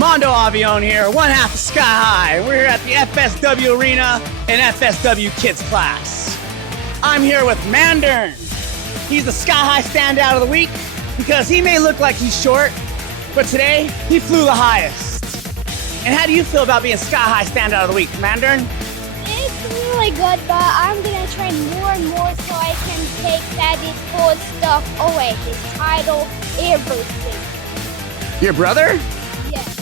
Mondo Avión here, one half of Sky High. We're here at the FSW Arena in FSW Kids class. I'm here with Mandern. He's the Sky High Standout of the week because he may look like he's short, but today he flew the highest. And how do you feel about being Sky High Standout of the week, Mandern? It's really good, but I'm gonna train more and more so I can take Daddy's cool stuff away. His title, everything. Your brother? Yes.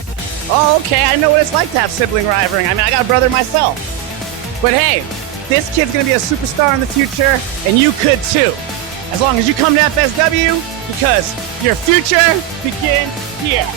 Oh, okay, I know what it's like to have sibling rivaling. I mean, I got a brother myself. But hey, this kid's gonna be a superstar in the future, and you could too. As long as you come to FSW, because your future begins here.